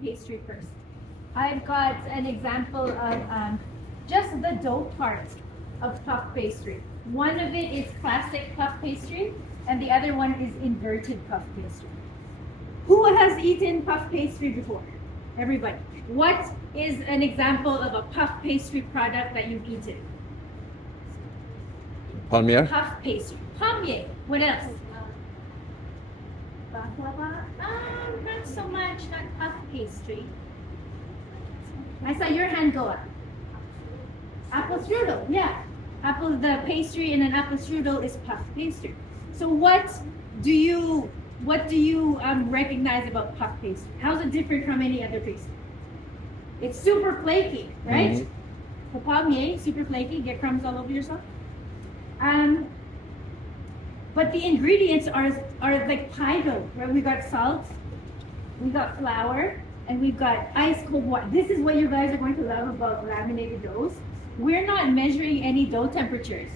pastry first. I've got an example of just the dough part of puff pastry. One of it is classic puff pastry, and the other one is inverted puff pastry. Who has eaten puff pastry before? Everybody. What is an example of a puff pastry product that you've eaten? Palmier? Puff pastry. Palmier. What else? Baklava? Not so much. Not puff pastry. I saw your hand go up. Apple strudel. Yeah. The pastry in an apple strudel is puff pastry. So what do you recognize about puff pastry? How's it different from any other pastry? It's super flaky, right? Mm-hmm. The palmier, super flaky, get crumbs all over yourself. But the ingredients are like pie dough, right? We got salt, we got flour, and we've got ice cold water. This is what you guys are going to love about laminated doughs. We're not measuring any dough temperatures,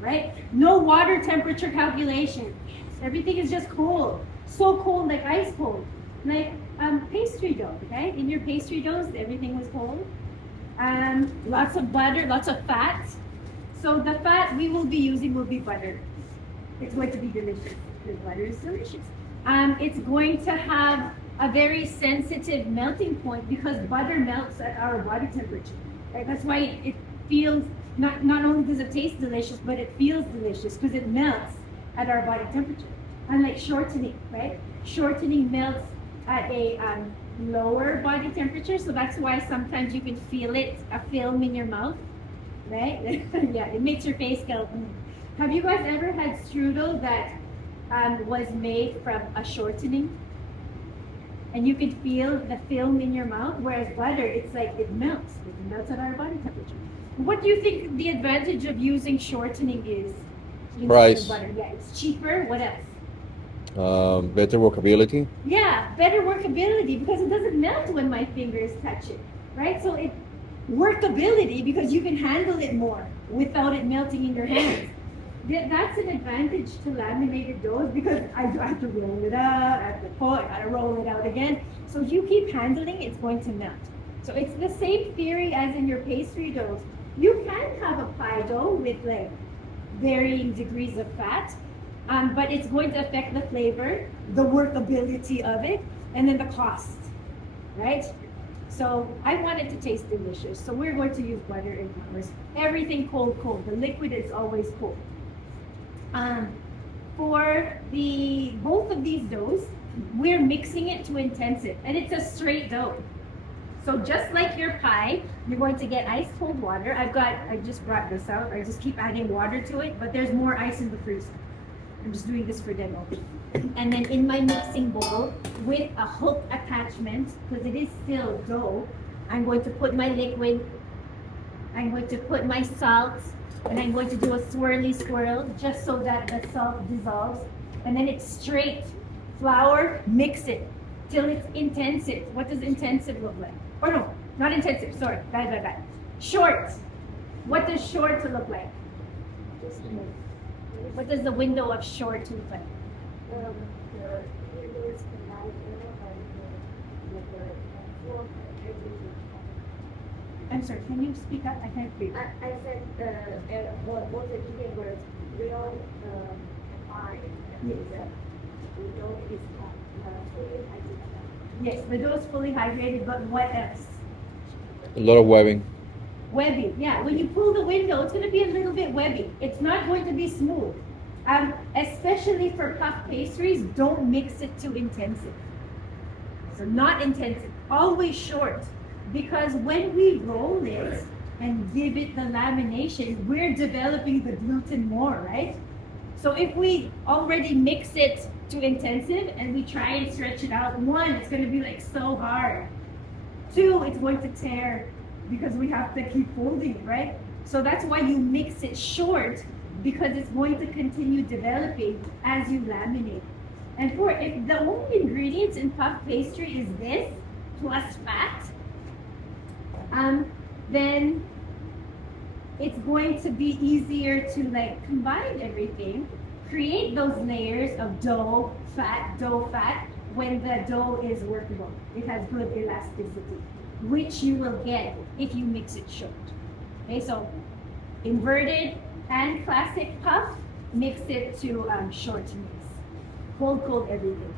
right? No water temperature calculation. Everything is just cold. So cold, like ice cold. Like pastry dough, okay? In your pastry doughs, everything was cold. Lots of butter, lots of fat. So the fat we will be using will be butter. It's going to be delicious because butter is delicious. It's going to have a very sensitive melting point because butter melts at our body temperature. Right? That's why it feels, not only does it taste delicious, but it feels delicious because it melts at our body temperature. Unlike shortening, right? Shortening melts at a lower body temperature, so that's why sometimes you can feel it, a film in your mouth, right? Yeah, it makes your face go. Have you guys ever had strudel that was made from a shortening? And you can feel the film in your mouth, whereas butter, it's like it melts. It melts at our body temperature. What do you think the advantage of using shortening is? Price. Butter? Yeah, it's cheaper. What else? Better workability. Yeah, better workability because it doesn't melt when my fingers touch it, right? So it workability because you can handle it more without it melting in your hands. That's an advantage to laminated doughs because I have to roll it out, I have to pull, I gotta roll it out again. So if you keep handling it, it's going to melt. So it's the same theory as in your pastry doughs. You can have a pie dough with like varying degrees of fat, but it's going to affect the flavor, the workability of it, and then the cost, right? So I want it to taste delicious. So we're going to use butter and flour. Everything cold. The liquid is always cold. For both of these doughs, we're mixing it to intensive, and it's a straight dough. So just like your pie, you're going to get ice cold water. I just brought this out. I just keep adding water to it, but there's more ice in the freezer. I'm just doing this for demo. And then in my mixing bowl with a hook attachment, because it is still dough, I'm going to put my liquid, I'm going to put my salt, and I'm going to do a swirly swirl just so that the salt dissolves. And then it's straight. Flour, mix it till it's intensive. What does intensive look like? Or no, not intensive, sorry, bad. Short. What does short look like? What does the window of short look like? I'm sorry, can you speak up? I can't hear. I said, what the chicken was real hard. The dough is fully hydrated. Yes, the dough is fully hydrated, but what else? A lot of webbing. Webby, yeah. When you pull the window, it's going to be a little bit webby. It's not going to be smooth. Especially for puff pastries, don't mix it too intensive. So not intensive, always short. Because when we roll it and give it the lamination, we're developing the gluten more, right? So if we already mix it to intensive and we try and stretch it out, one, it's going to be like so hard. Two, it's going to tear because we have to keep folding it, right? So that's why you mix it short because it's going to continue developing as you laminate. And if the only ingredients in puff pastry is this plus fat, then it's going to be easier to like combine everything, create those layers of dough, fat, when the dough is workable. It has good elasticity, which you will get if you mix it short. Okay, so inverted and classic puff, mix it to short mix. Cold everything.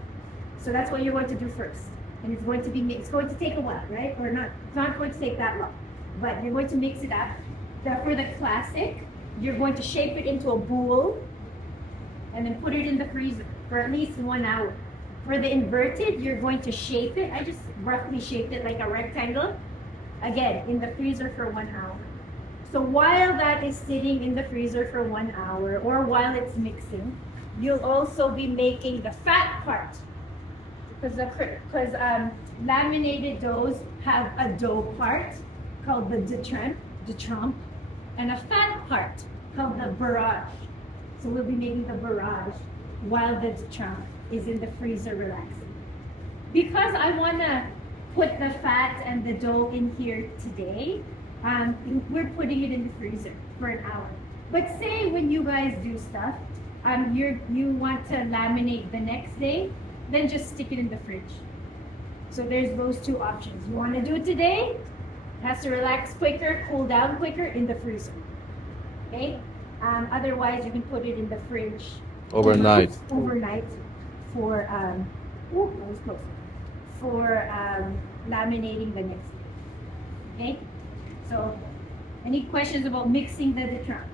So that's what you're going to do first. And it's going to be mixed. It's going to take a while, right? Or not, it's not going to take that long. But you're going to mix it up. For the classic, you're going to shape it into a bowl and then put it in the freezer for at least 1 hour. For the inverted, you're going to shape it. I just roughly shaped it like a rectangle. Again, in the freezer for 1 hour. So while that is sitting in the freezer for 1 hour or while it's mixing, you'll also be making the fat part. Because laminated doughs have a dough part called the detrempe, and a fat part called the barrage. So we'll be making the barrage while the detrempe is in the freezer relaxing. Because I want to put the fat and the dough in here today, we're putting it in the freezer for an hour. But say when you guys do stuff, you want to laminate the next day, then just stick it in the fridge. So there's those two options. You want to do it today, it has to relax quicker, cool down quicker in the freezer. Okay? Otherwise, you can put it in the fridge Overnight. Overnight for that was close. For laminating the next day. Okay? So, any questions about mixing the detrempe?